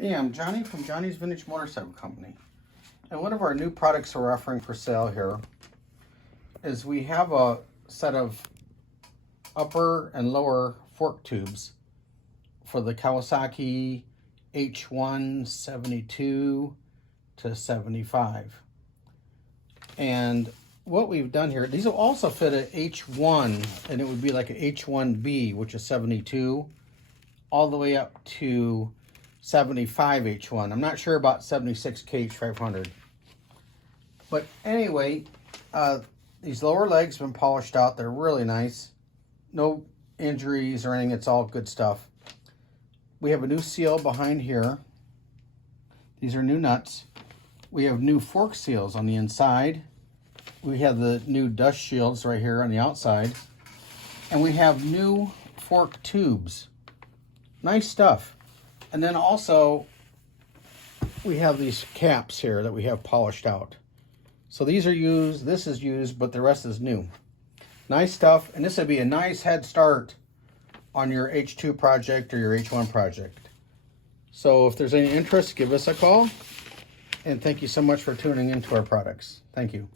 Hey, I'm Johnny from Johnny's Vintage Motorcycle Company. And one of our new products we're offering for sale here is we have a set of upper and lower fork tubes for the Kawasaki H1 72 to 75. And what we've done here, these will also fit an H1, and it would be like an H1B, which is 72, all the way up to 75 H1. I'm not sure about 76 KH500. But anyway, these lower legs have been polished out. They're really nice. No injuries or anything. It's all good stuff. We have a new seal behind here. These are new nuts. We have new fork seals on the inside. We have the new dust shields right here on the outside. And we have new fork tubes. Nice stuff. And then also, we have these caps here that we have polished out. So these are used, this is used, but the rest is new. Nice stuff, and this would be a nice head start on your H2 project or your H1 project. So if there's any interest, give us a call. And thank you so much for tuning into our products. Thank you.